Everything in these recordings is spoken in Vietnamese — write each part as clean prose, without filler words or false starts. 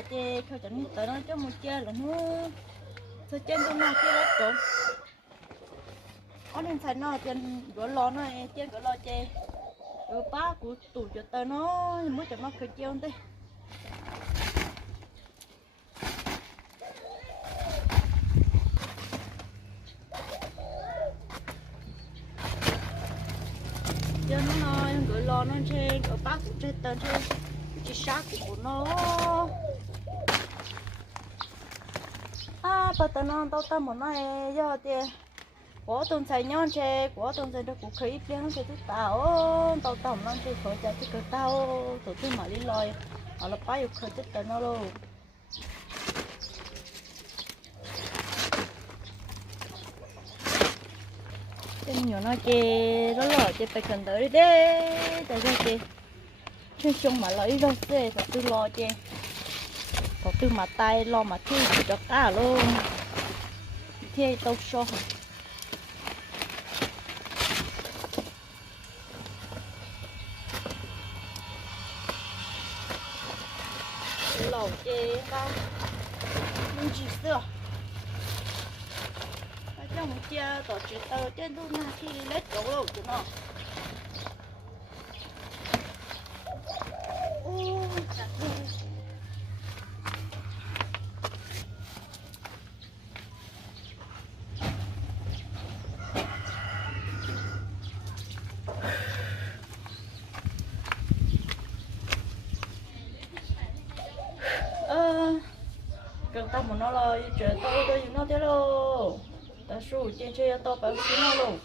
là chơi thôi chẳng tới nó cho một chơi là nó chơi trên tôi nó chơi rất tốt có nên phải nó trên gỡ lò nó chơi gỡ lò chơi rồi ba của tủ cho tới nó mới cho nó khởi chơi không thế chơi nó gỡ lò nó chơi gỡ ba của chơi tới chơi chỉ sát của nó à bắt đầu nó tao tao một này do tiền của tuần sai nhon chơi của tuần sai đó cũng khí tiếng nó chơi thứ tao tao tao nó chơi khởi chơi cái tao tổ chức mà đi lòi họ là phải khởi chất tới nó luôn cái nhỏ nó chơi đó là chơi phải cần tới đấy tại sao chơi chơi chung mà lấy ra xe phải tự lo chơi có từ mà tay lo mà thi cho cả luôn thi tao cho lẩu chè ba mình chỉ sữa ở trong chia tổ chức ở trên luôn là khi lấy chỗ rồi chúng nó cần tao muốn nó là chuyện tôi nó thế đâu ta số trên chơi tao bảo xin nó luôn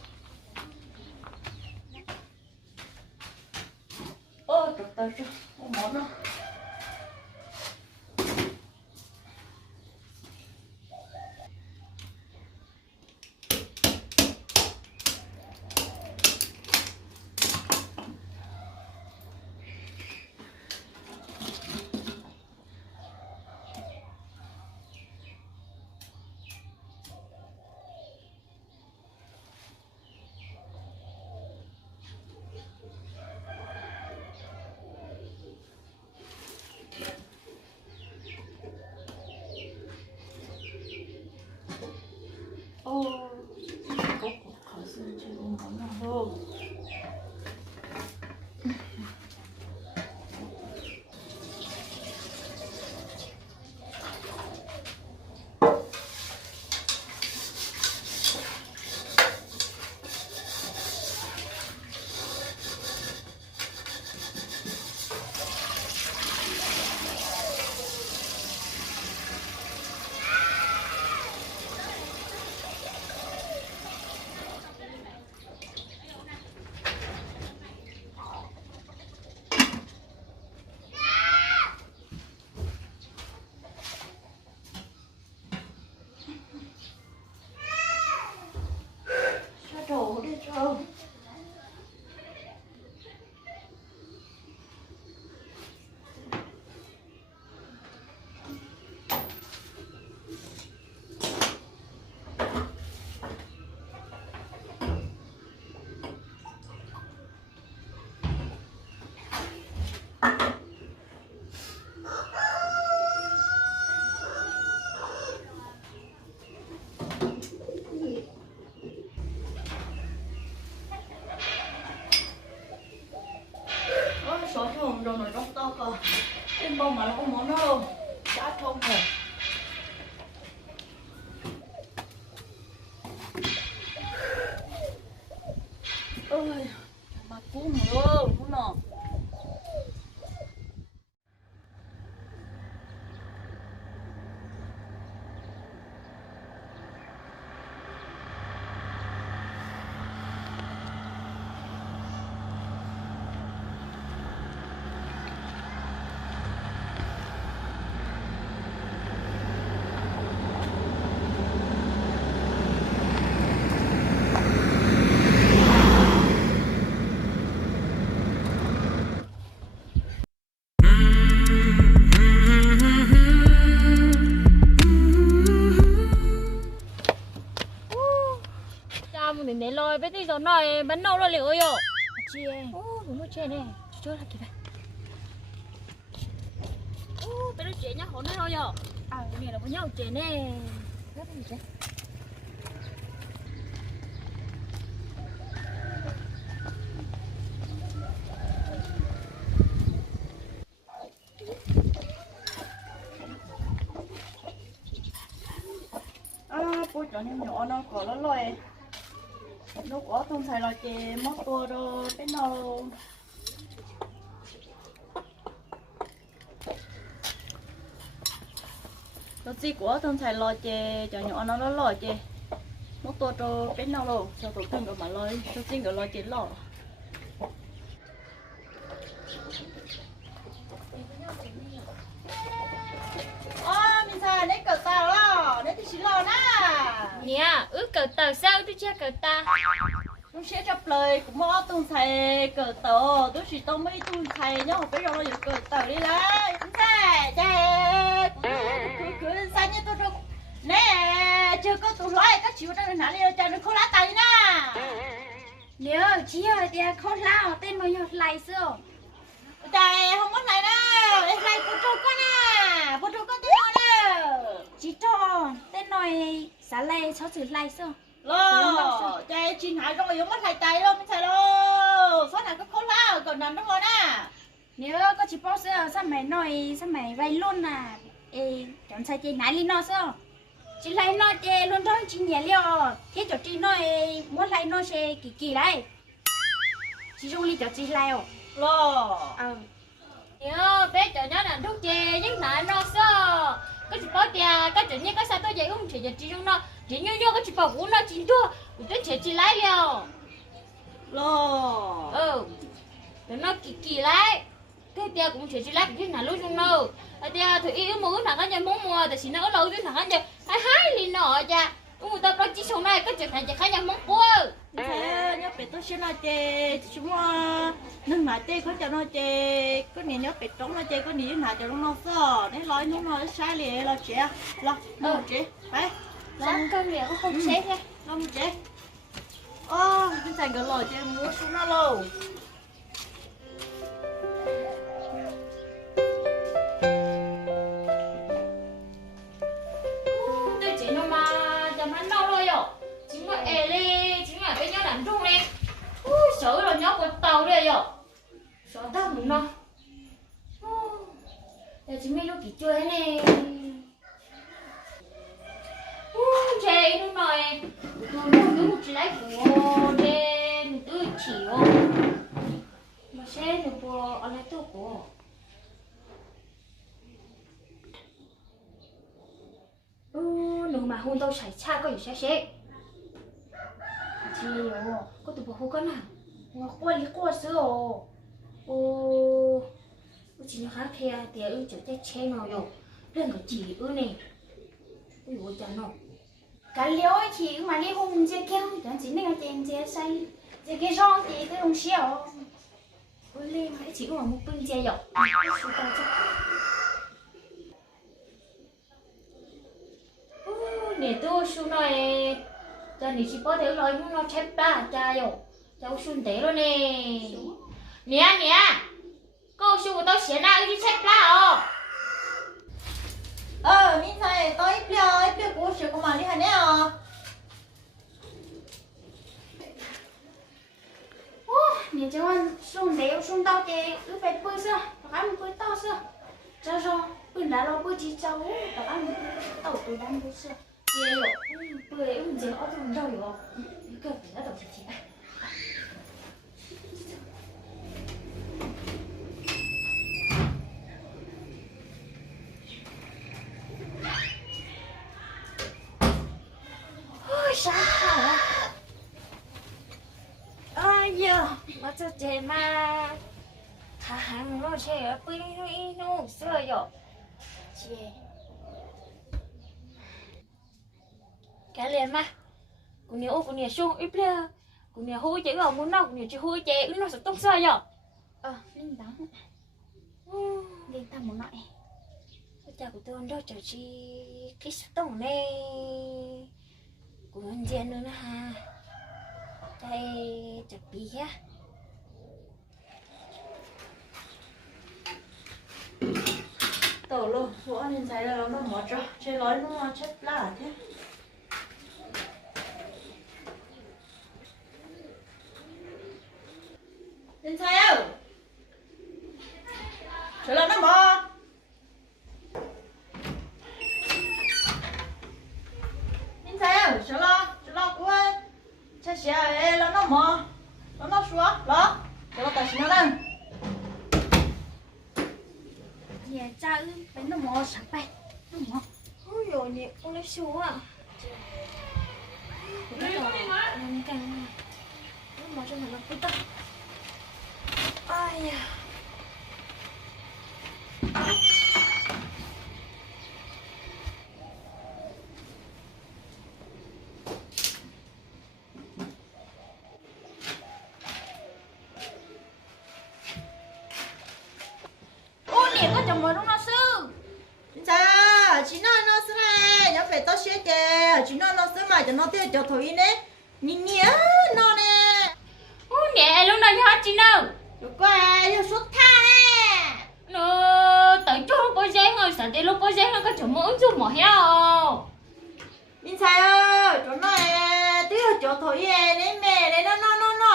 tao cho món nó đồ đi cho số thùng đồ này trong to cơ trên bông mà nó có món nó không đã thông rồi ơi mà cú mưa cú nọ mình để lôi với tí gió này bắn đâu là liệu ơi ạ chị ơi đúng rồi trên này chút là kìa bé nó trẻ nhá, họ nói thôi rồi. À, cái này là có nhau trẻ nè. Rất là trẻ. Bố cho nên nhỏ nó có nó lòi nó có không xài lòi chè mất tua đâu cái nó nó chỉ của không xài lòi chè cho nhỏ nó lòi chè mất tua đâu cái nó luôn cho tụi từng cái mà lòi cho chính cái lòi chè lò mình xài đấy cỡ tao lo đấy thì chỉ lo na Nè, cờ tờ sao tôi che cờ ta. tôi sẽ chấp lời cũng mò tôi xài cỡ tờ tôi chỉ tao mấy tôi xài nhá bây giờ nó giờ cỡ tờ đi lại không xài chè cứ xài như tôi đâu nè chưa có tôi nói các chịu đang nãy đi cho nó khó lá tay na Nếu chị ơi thì không lao tên mà nhọt lại xưa. trời không có này đâu em lại phụ trục con à phụ trục con tiếng đâu Chị cho tên nói xả lệ cháu chỉ lại xưa. lo trời chín hải rồi không có thầy tay đâu mình thầy đâu số nào có khó lá còn nằm đó nè Nếu có chị bao xưa sao mày vay luôn à. Ê, chẳng sai chị nãy đi nó xưa. Chị lại nó chê luôn thôi chị nhẹ liều. Thế cho chị nói muốn lại nó chê kỳ kỳ đấy. Chị dùng đi cho chị lại ồ. lo Nhớ bé cho nhớ là thuốc chê nhưng nãy nó xưa. Có chị bảo tiền, có chị nhớ có sao tôi dạy không chị cho chị dùng nó. Chị nhớ có chị bảo uống nó chị thua. Tôi chế chị lại liều. lo Để nó kỳ kỳ lại. Cái tia cũng chế chị lại cái nào lúc dùng đâu. Tia thử yêu một cái thằng anh muốn mua thì nó lâu cái thằng anh hai liền nọ cha. Người ta có chỉ số này có chuyện này chỉ khá nhà mong qua. thế nhớ phải tôi sẽ nói chè chúng nâng lại chè có cho nó chè có này nhớ phải trống nó chè có này nào cho nó sợ nếu nói nó sai liền là chè lo nó chè đấy Xong cơm liền có không xếp nha. nó chè cái thành cái lò chè mua xuống nó lâu Tôi chỉ nó mà chấm hắn đâu rồi ạ. Chính là ê đi, chính là cái nhớ đánh trung đi. Sợ rồi nhớ của tàu đi ạ. Sợ tao muốn nó. Giờ chính mình nó kỹ chơi nè. Chê nó nói tôi muốn cứ một chỉ lấy của đêm tôi chịu. Mà xe nó bỏ ở lại tôi của. Nếu mà hôn tao xảy ra có gì sẽ chị có tụi bỏ hôn con nào mà qua lý qua sữa chị nó khác kia thì chở tay che nào rồi lên cả chị này ôi chả nó cả liêu ấy chị mà đi hôn chơi keo chẳng chỉ nên tiền chơi say chơi cái rong thì cái đồng xíu ôi lên mà chị cũng mà một bưng chơi rồi nè tôi xuống này cho nè chị có thể nói nó chép ba cha rồi cháu xuống té luôn nè nè cô xuống tao xé nào đi chép ba mình thấy tôi ít biểu của sự của mà đi hành nè nè cháu ăn xuống té xuống tao chè cứ phải bơi xưa tao ăn bơi tao xưa cho rồi bơi đã lo bơi chỉ cháu tao ăn tao tôi đang bơi xưa chè rồi bơi đấy mình chỉ ở trong đâu rồi cái phải là tao chỉ sao hả? Ai giờ mà cho trẻ mà thà hàng nó trẻ bơi nó sữa rồi chị cái liền mà cô nhiều xuống ít lên cô nhiều hôi chữ ở muốn đâu cô nhiều chỉ hôi chè nó sẽ tông sao rồi linh đắng linh ta muốn nói chào của tôi đâu chào chị cái tông này của anh Diên nữa ha đây chặt bí á tổ Ủa nên thấy là nó mở cho chơi nói nó chết là thế. Nên thấy không? Chơi là nó mở. Nên thấy không? Chơi là của chơi xe là nó mở. Nó xuống, đó. Chơi là tại sao nó đang? Dạ cha ư, bánh nó mò sẵn bay. Nó mò. Ôi dồi nhỉ, con lấy xuống à. Nó càng nó mò cho mình nó cứ tắt. Ai da. Ô nè có chồng mới đúng nó sư. Dạ, chị nói nó xưa này, nó phải tao xế chè, chị nói nó xưa mà cho nó tiêu cho thôi nè, nhìn nhớ nó nè, Ô nè lúc nào cho chị nào. rồi qua yêu xuất tha nè, Nó tại chỗ có giấy rồi sao để lúc có giấy nó có chồng mới ứng dụng mà heo. nhìn sao, chỗ nó tiêu cho thôi nè, mẹ đấy nó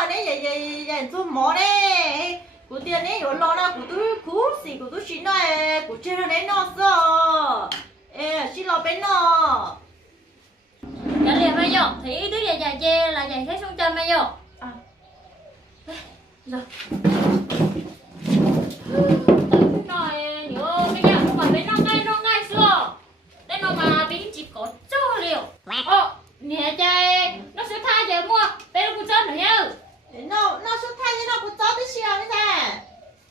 đấy vậy giúp mỏ đấy, của tiền đấy rồi lo na của tôi cú gì của tôi xin này, của chơi nó đấy nó sợ, xin lo bên nó, Cả liền mày vô, thì ý tứ dài chê là dài thế xuống chân mày vô. à, Rồi. Nói nhớ bây giờ không phải bên nó ngay xưa. Đây nó mà bên chỉ có cho liệu. Nè trai, nó sẽ thay giờ mua, bên nó cũng cho nữa nhá. nó xuất thay chứ nó cũng cho tí xíu như thế,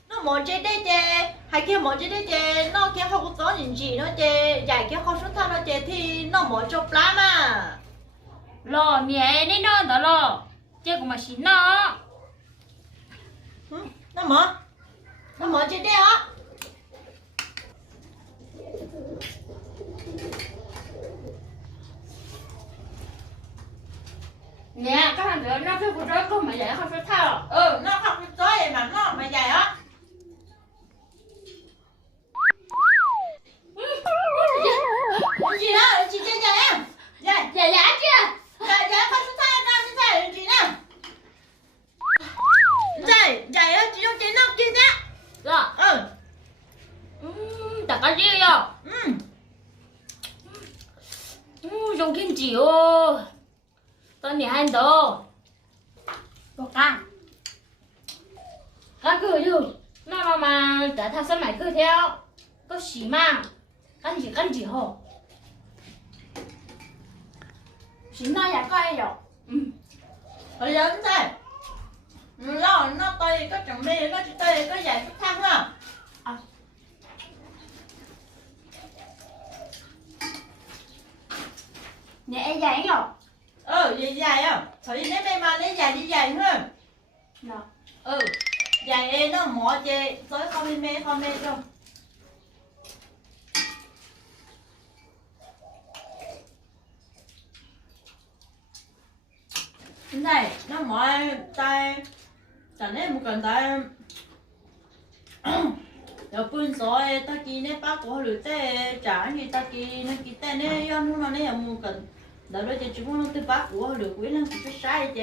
nó muốn chơi đây chơi, hay kia muốn chơi đây chơi, nó kia không có cho những gì nó chơi, giải kia không xuất thay nó chơi thì nó muốn chụp lá mà, Lo nè nên nó đó lo. Chơi cũng mà xin nó. nó muốn chơi đây á, Nè, các thằng đứa nó phải có rối không mà dạy không phải thao. nó không có cho vậy mà nó mà giải á, chị đó, chị chơi giải em, giải, Dạ chưa? giải không xuất thay đâu như thế, chị nào, giải á, chị không chơi nó chơi nhá, Rồi. Đã có gì rồi? Dùng kim chỉ ô. Tao nhảy hành đồ. Có ca. Cá cười chứ. Nó mà đã thao sân mày cười theo. Có xí mà. Căn chỉ hồ. Xí nó giả coi rồi. bây giờ như thế, nó tay có chồng mê, nó chỉ tay có giải xuất thăng à. Nhẹ dạy rồi. Vậy dài không? Thôi nếu mày mà lấy dài đi dài hơn. Nào. Dài nó mỏ chê, tới không mê không. Như này, nó mỏ tay, chẳng lẽ một cần tay. Rồi bún sỏi ta kia nè bác của lưỡi tê trả như ta kia nó kia tê nè yon nó nè một cần đó là chúng nó từ bác của lưỡi quý lắm cũng sai chứ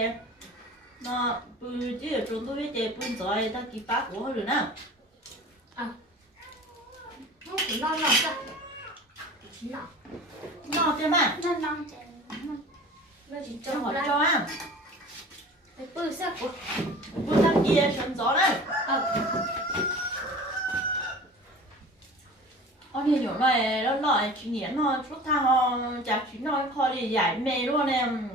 nó bún chứ ở trong tôi biết bún sỏi ta kia bác của lưỡi nào Không phải non sao? nó chứ mà Non nó chỉ cho họ cho à cái bự sắc của bún ta kia chuẩn gió đấy ông thì nhỏ này nó nói chuyện nhện nó chút thao chả chuyện nói kho thì giải mê luôn em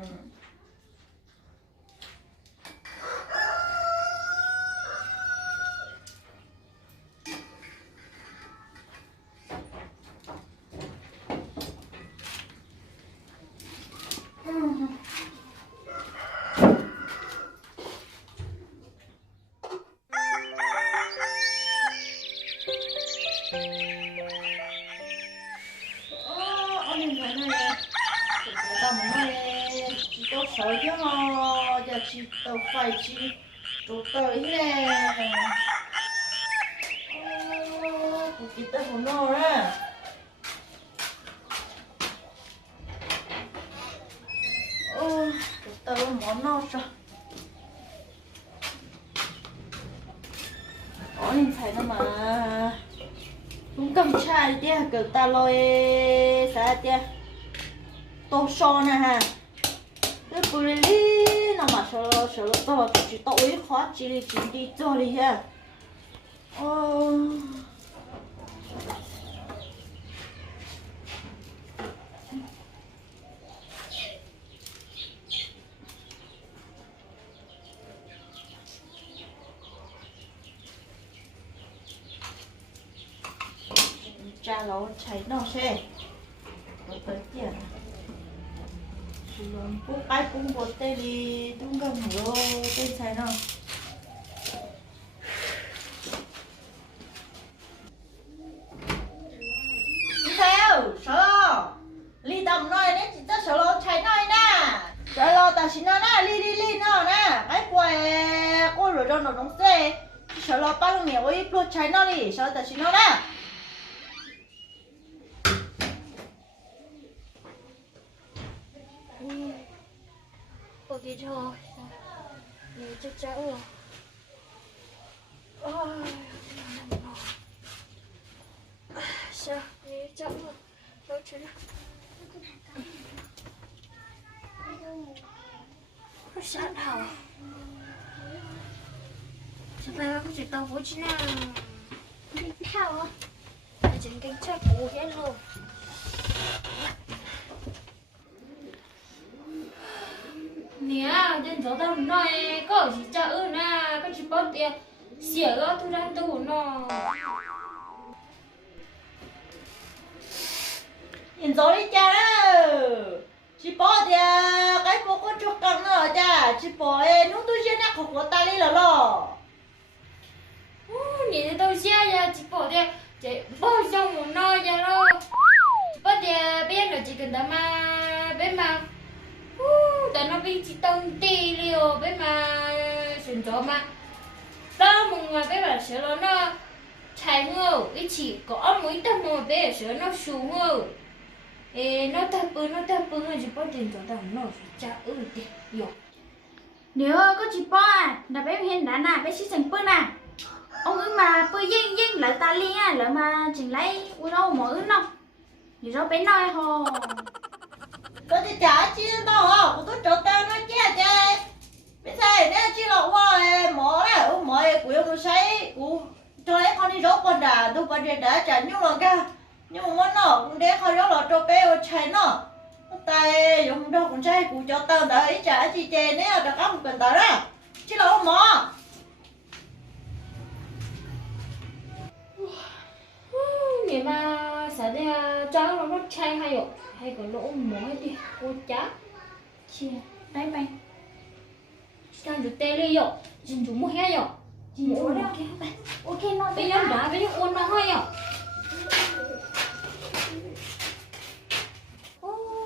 sợ chứ mà giờ chị tao phải chị tụt tới nè của chị ta của nó á tao món nó sao có nên thấy nó mà cũng cầm chai đi cứ ta lôi sao đi tô son nè ha cái bự li nó mà sợ to chỉ tối khó chỉ đi cho đi ha cha nó cháy nó xe nó tới tiền luôn bố cái cũng bố tê đi đúng gần rồi tên cháy nó đi theo sợ ly tầm nói đấy chỉ ta sợ lo cháy nói nè sợ lo ta xin nó nè ly nó nè cái quầy cô rồi đâu nó đóng xe sợ lo ba lúc nhiều ấy lo cháy nó đi sợ ta xin nó nè ok thôi nhớ chắc chắn rồi sao nhớ chắc rồi đâu chứ nó sát hào sao phải có chuyện tao với chứ nào đi theo á chính cảnh sát của hết luôn nè đến chỗ tao nói có gì cha ư nè có chỉ bao tiền xỉa đó tôi đang tủ nó nhìn rồi đi cha đó chỉ bỏ thì cái bộ con chuột cần nữa cha chỉ bỏ nó tôi chưa nè không có tay đi là lo nhìn tôi xỉa ya chỉ bỏ tiền chỉ bỏ xong một nơi ya lo bỏ tiền bên là chỉ cần tao mà bên mà tao nó bị chỉ tông tì liều bên mà sườn gió mà tao mong mà bên mà sửa nó chạy ngô ít chỉ có mấy tao mà bên sửa nó xuống ngô nó thấp hơn chỉ bỏ tiền cho tao nó trả tiền yo nếu có chị po là bé hiện đã nè bé sẽ thành bữa nè ông ấy mà bữa dinh lại ta liên lại mà chỉnh lấy u đâu mà ứ đâu thì đó bé nói hồ tôi thì trả chi tao hả của tôi chỗ tao nó chết chơi bây giờ nếu chi là qua mỏ này mỏ của tôi thấy của cho lấy con đi rốt con đà tôi bây giờ đã trả nhiêu lần cả nhưng mà món nó cũng để khỏi đó là cho bé chạy nó tay dùng đâu cũng chạy của cho tao đã ấy trả chi chè nếu đã có một cần tao đó chi là mỏ nhưng mà sao đây cháu nó chạy hay có lỗ mỏi đi cô chá chia đấy mày đang được tê đi rồi chính chúng mua hay rồi mua đó ok nó bây giờ đã bây giờ ôn nó hay rồi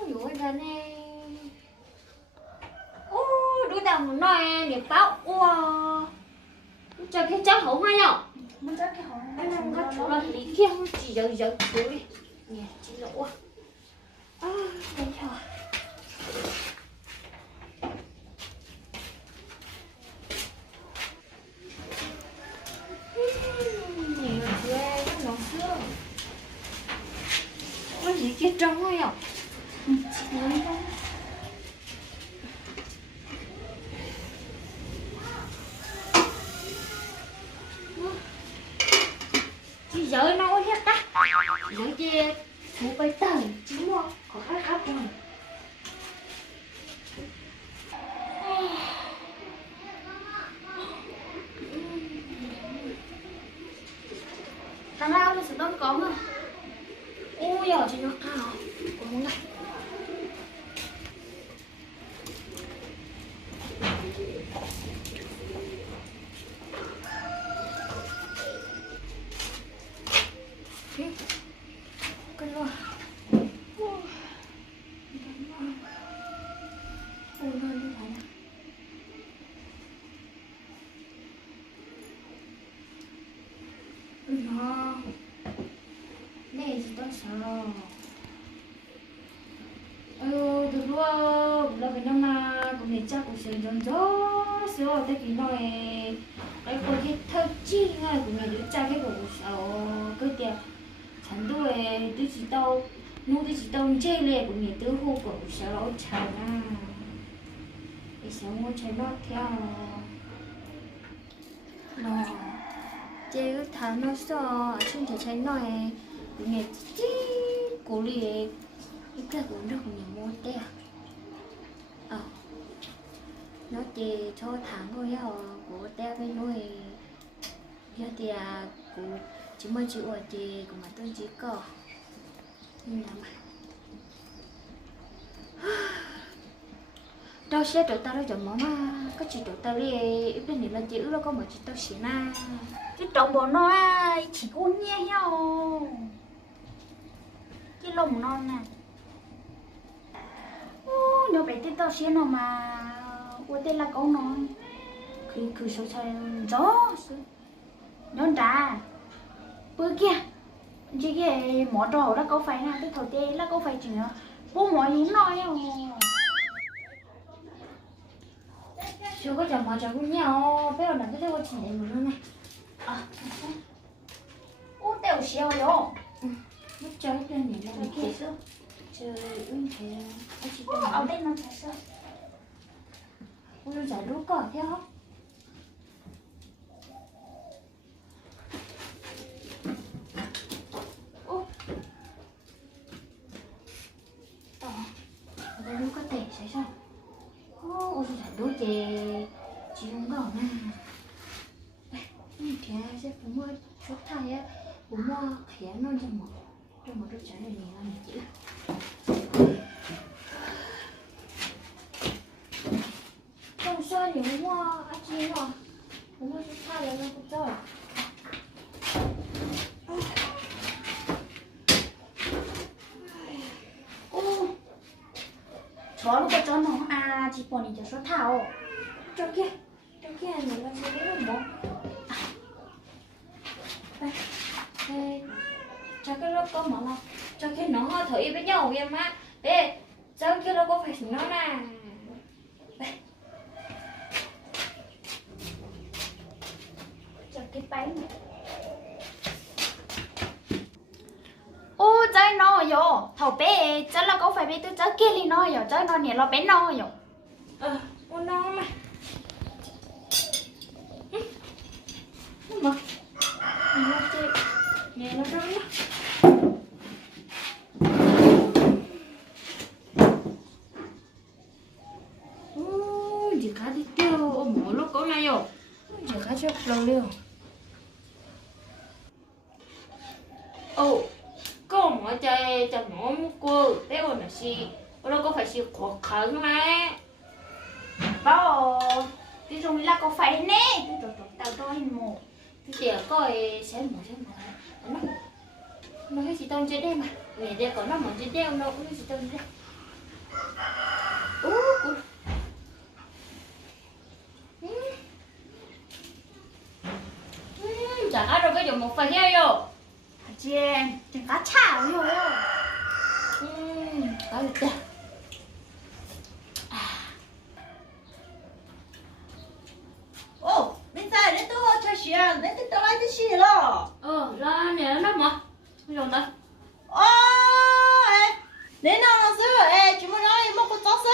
dối ra nè đứa nào muốn nói để báo cho cái cháu hổ hay rồi muốn chắc cái hổ anh em có chỗ là lý kia chỉ giờ thiếu đi nè chỉ lỗ đây thôi nhìn nó ghê rất nó xưa có gì kia trống hay không chị nói không chị vợ nói hết ta vợ kia một bài tờ chứ mua có khác rồi thằng nào nó sẽ đông có mà ôi giờ chị nó cao có muốn này cái rồi sự dọn gió xíu tới cái nói cái cô cái thơ chi ngay của nhà đứa cha cái của sao cái tiệt chẳng tôi tôi chỉ tao nu tôi chỉ tao chơi lệ của nhà tôi hô của sao lão chả à cái sao muốn chơi nó theo nó chơi cái thằng nó sao trên thể chơi nói của nhà chi cố lì cái của nó của nhà mua tè nó chỉ cho tháng thôi hả của teo cái nuôi giờ thì của chỉ mới chịu ở thì của mà tôi chỉ có nhưng mà đâu sẽ tụi tao đâu chọn món mà có chỉ tụi tao đi bên này là chỉ nó có một chỉ tao xí na cái trộn bộ nó chỉ có nhẹ nhau cái lồng non nè nếu bé tết tao xí nào mà ủa tên là con nói cứ số chơi gió nó trả bữa kia chỉ cái mỏ trò đó có phải nào cái thầu tê là có phải chừng bố mỏ gì nói chưa có chồng mà chồng cũng nhau bây giờ là cái chỉ để một này ô tèo xèo rồi nó chơi cái này là cái kia sao chơi ứng thế chỉ ở đây nó chả sao ôi giải đố cỏ theo không đây đố có thể xảy ra ôi giải đố về chỉ không có nè thì sẽ phải mua chút thay á cũng mua khé non cho một đứa trẻ này là này chứ không sao thì mua ăn chi rồi cũng mua chút thay là nó cũng rồi chó nó có chó nó chỉ bỏ đi cho số thảo trong kia này là sẽ biết không đây cho cái lớp có mở không cho cái nó hơi thử với nhau em á đây cho cái lớp có phải nó nè đây cho cái bánh ô chơi nó rồi thầu bé chơi là có phải bé tôi chơi kia đi nó rồi chơi nó nhẹ nó bé nó rồi ô nó mà mà nó chơi nè nó rơi á gì cả đi tiêu ôm mỗi lúc có này rồi gì cả cho lâu liều có mỗi chơi cho mỗi cô bé ôn là gì nó có phải sự khó khăn mà bao cái dùng là có phải nè cái trò tao cho hình một thì coi xem một nó cái gì tao chơi đây mà người đây có nó mà chơi đeo nó cũng gì tao đây chả ăn được cái dùng một phần heo rồi chèn chèn cá chảo rồi có được chưa ô bên sai đến tôi chơi xí à đến tôi lại chơi xí lo ra nè nó mà bây giờ đây đến nào sư chúng mình nói một con chó sư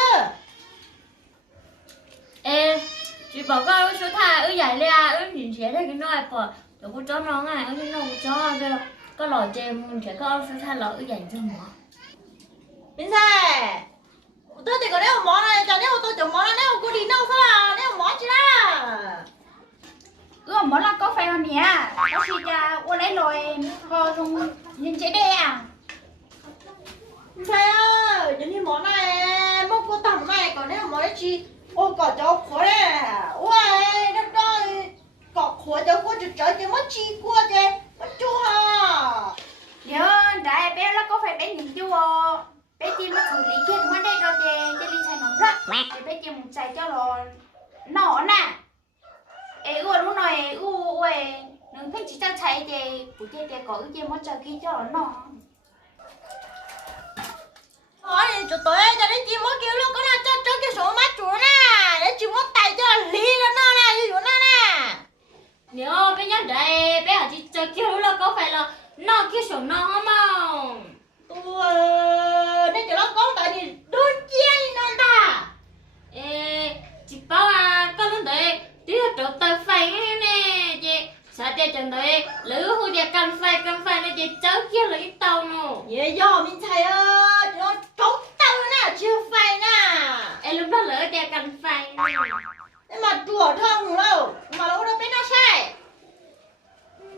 chị bảo con số thà giải lea nhìn chế đây cái nói bỏ rồi con chó nó ngay cái nó chó đây có lò chè muốn chế con số thà lò giải cho mà bên sai tôi thì có nếu món này cho nếu tôi chọn món này nếu cô đi đâu sao là nếu món chứ là món là có phải không nhỉ có gì cha ô lấy rồi họ dùng nhìn chế đe à phải à những cái món này một cô tầm này còn nếu món đấy chi ô có cháu khổ đấy ui đất đôi có khổ cháu cô chỉ chơi mất chi qua chứ mất chu ha nếu đại bé là có phải bé nhìn chưa bé chim nó xử lý kia nó đây rồi thì lý chạy nó rất bé chim một chạy cho nó nè lúc này đừng thích chỉ cho chạy thì của kia có cái mất chờ khi cho nó hỏi cho tôi cho đến chim mất kêu luôn có là cho cái số mắt chủ nè để đấy lỡ hồi đẹp cần phải nó chỉ cháu kia là ít tàu nè Dễ do mình chạy ơi, nó trống tao nè, chưa phải nè. em lúc đó lỡ đẹp cần phải Thế mà đùa thông đâu, mà đâu biết nó sai.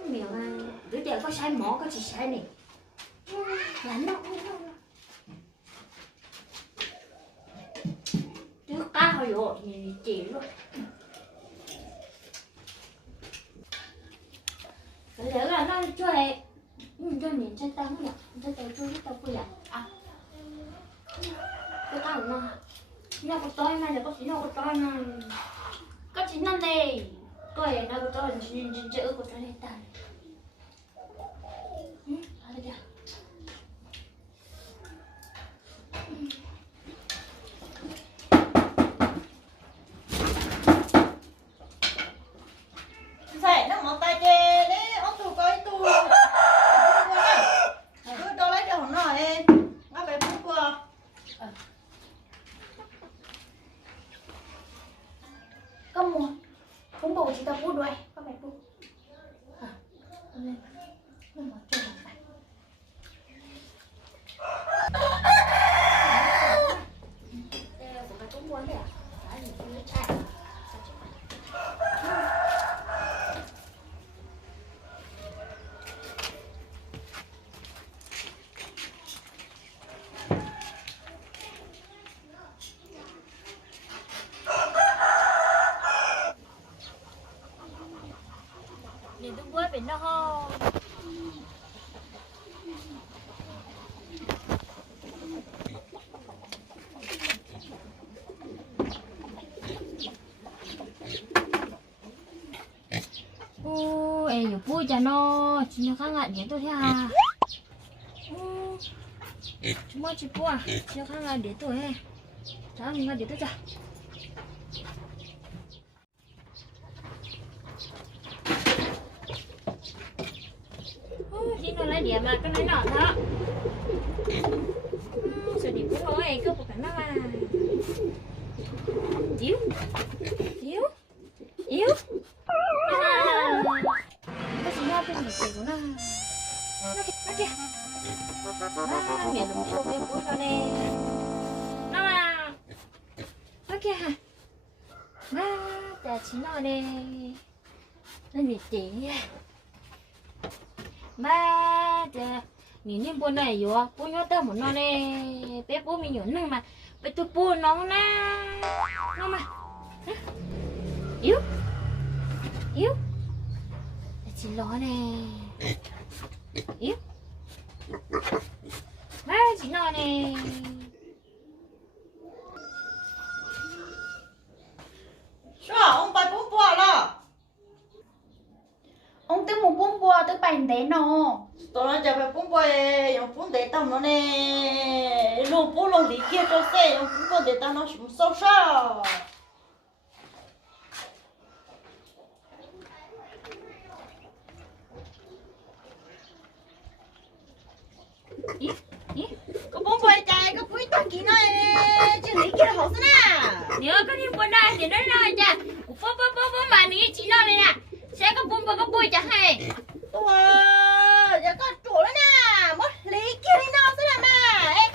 miệng à đứa trẻ có sai mỏ có chỉ sai này lắm đâu chứ cá hồi rồi nhìn chị luôn lỡ là nó chơi cho nhìn trên tay không nhỉ trên tay chơi tao vui à cái tao nó có toi mà có chỉ nó có toi mà có chỉ nó này coi nó có toi nhìn chữ của nó lên tay ở đây kìa Dạy nó một tay chê đấy, ông tù coi tù. Cứ đâu lấy cho nó nói, nó bé bút vừa. Có mua cũng bầu chỉ tao bút đuôi có mẹ bút lên nó mở cho của cái trúng quán đấy à? Đấy, nhìn nó chạy. Nhìn tôi quên bên đó. Em nhiều vui cho nó, chỉ nó kháng ngại để tôi thế à? Chúng nó chỉ vui à? Chỉ nó kháng ngại để tôi he. Cháu mình ngại để tôi cho. Chỉ nó lấy điểm mà cái này nọ đó. Sao điểm cũng nói cứ một cái nó mà. Chiếu, chiếu, chiếu. Nó chỉ lo cái gì của nó kìa mẹ đừng cho cái bút nó nè nó mà nó kìa hả má chả chỉ nó nè nó bị tí má chả nhìn nhìn bún này vô bún nhớ tao một nó nè bé bún mình nhớ năng mà bé tôi bún nó nè nó mà yếu yếu chỉ lo nè yếu má chỉ lo nè Sao ông bài bút vừa rồi? ông tới một bún bùa tới bánh té nó Tôi nói cho bài bút vừa, ông bút để tao nó nè. Lô bút lô lý kia cho xe, ông bút vừa để tao nó xuống sâu sao. Có bún vừa chạy, có bún tao kỹ này, chứ lý kia là hổ thế nào? nhớ có những bún này thì nó nói chả bố mà ní chỉ lo này nè sẽ có bún và có bùi chẳng hay Wow, giờ có chủ nữa nè, mất lý kia đi nó thế nào mà, ê,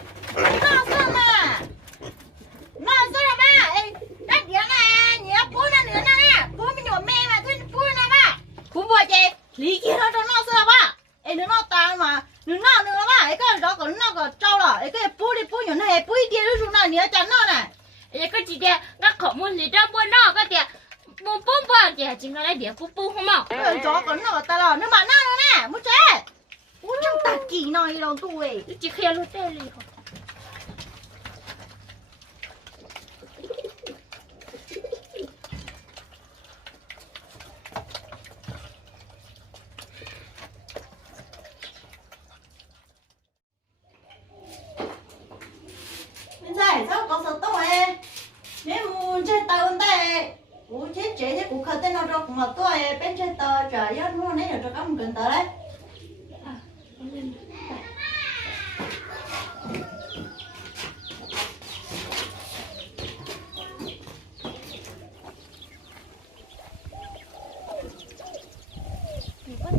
nó sao mà, ê, đất địa này, nhớ bún nó nữa nè, bún mình nhổ mẹ mà, tôi bún nó mà, bún bò chị, lý kia nó sao mà, ê, nó tao mà, nữa mà, ê, cái đó còn nó còn trâu rồi, ê, cái bún đi bún nhổ này, bún kia nó xuống này, nhớ chắn nó này, giờ có chị kia nó không muốn gì đâu bún nó có tiền bún kìa chỉ nó lấy điểm bún không mà cái đó còn nó tao rồi, nó mà nó nữa nè, muốn chết, bún trong tạc kỳ nói đâu tôi. chỉ khéo luôn tên gì không Bây giờ sao có sợ tôi nếu muốn chơi tàu ôn tay ủa chết trẻ thế cũng khởi tên nó đâu cũng mà tôi bên chơi tàu trời ơi muốn nấy được cho các mình cần tàu đấy có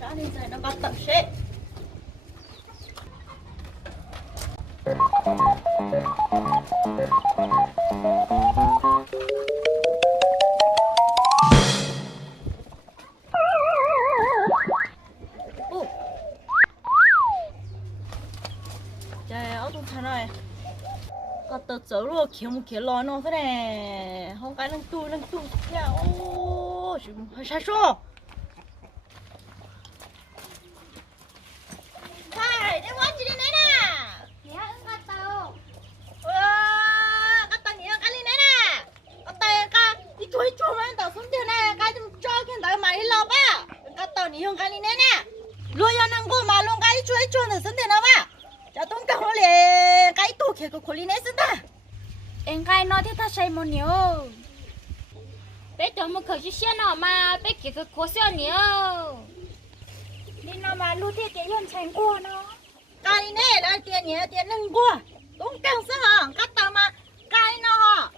sáng đi dậy nó bắt tập sẽ trời ơi tôi thấy này có tớ chớ luôn kiếm một kiếm lo nó thế này không cái nâng tu nha ô chỉ hơi sai số này để quán chị đi nè Nhớ ứng có tao. các tao nhớ cái này nè các tao cái đi chui mà tao xuống tiền này cái cho cái tao mà đi lọc á các tao nhớ cái này nè luôn cho năng cô mà luôn cái chui là xuống tiền nào ba cho tôi cả hồi liền cái tu kia của cô này xuống ta Em cái nói thế ta say một nhiều. bé cho một khẩu xe nào mà bé kia cái cố xe nhiều Đi nó mà lưu thế cái dân thành qua nó. cái này là tiền nhớ tiền nâng qua tôi càng sợ các tao mà cái nó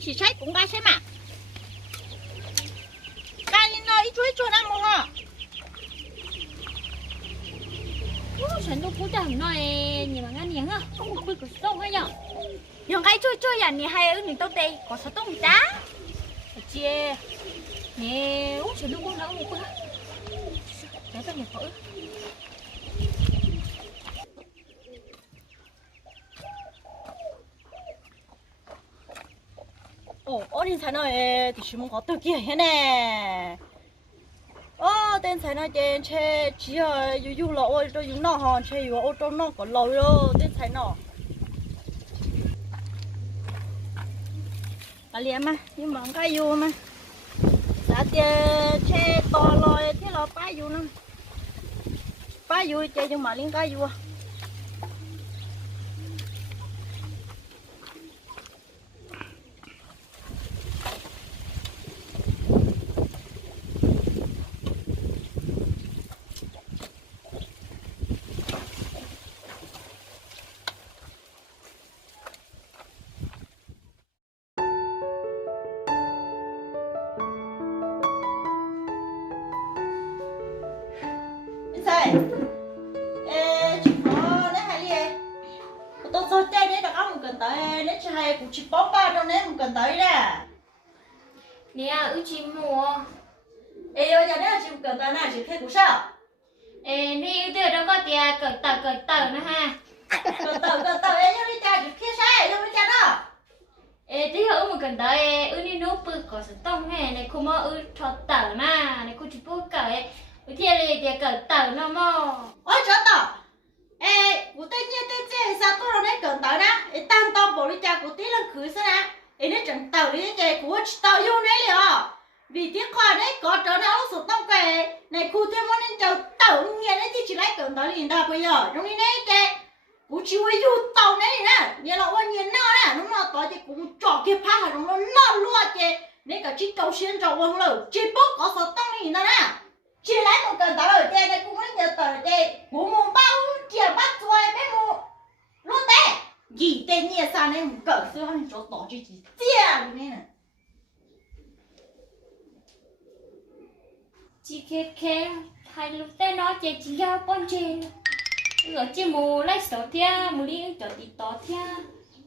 chỉ sai cũng cái sai mà cái nó ít chui năm không àฉันก็พูดแต่หน่อยอย่ามางั้นอย่างอ่ะต้องคุยกับส่งให้ยัง Nhưng cái chui à nè hay ứng tao tê có sao tông đá. chị nè uống chuyện lúc nào cũng quá để tao nhập thử 어린 사나에 드시면 어떻게 해네 tên sai nó trên che chỉ là yu lọ ôi tôi dùng nó hòn che yu ô tô nó có lọ rồi tên sai nó à liền mà nhưng mà cái yu mà đã tiền che to rồi thế là ba yu che nhưng mà liên cái yu sai chỉ có đấy hay đi tôi tôi chơi đấy đặc ông cần tới đấy chơi cũng chỉ bóng ba đâu đấy không cần tới nè nè chị mua bây giờ đấy chỉ cần tới này chỉ khi cũng sao đi từ đó có tiền cởi tờ nữa ha cần tới ấy đi chơi chỉ khi sai không đi chơi đó tí nữa một cần tới đi nấu bự có sự tông này không mà cho tờ mà này cô chỉ bố cởi thì là cởi tờ nó mà ôi trời tao của tên nhiên tên chơi sao tôi rồi đấy cần tới đó tam tao bỏ đi chơi của tí lần cưới sao nè nó chẳng tàu đi chơi của tao yêu đấy liền vì tiếng khoa đấy có trở nào sụt tông kề này khu thêm món nên chờ tàu nghe đấy thì chỉ lấy cần tới liền đâu bây giờ trong này đấy chơi của chỉ với yêu tàu đấy nè như là ôn nhiên nó nè nó mà tới thì cũng trò kia phá hả nó luôn chơi nên cả chỉ cầu xin cho ôn lử chỉ bốc có sụt tông liền đó nè chỉ lấy một cần tàu ở chơi này cũng lấy nhờ tàu chơi của một bao chia bắt rồi bé một luôn té gì tên nhẹ sao này một cỡ xưa hắn cho tỏ chỉ chia luôn nè chị khe hai lúc té nó chị chỉ giao con trên rồi chị mù lấy số thia mù đi cho tí to thia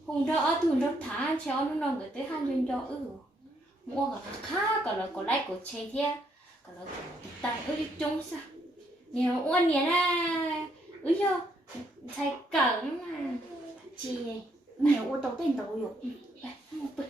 hùng đó ở thùng đó thả cho nó gửi tới hai bên đó mua cả khá cả là có lấy của chơi thia cả là tay đi chung sao nhiều uốn nhẹ na cho thay cẩn mà chị Nhiều ô tô tên tao rồi. một bịch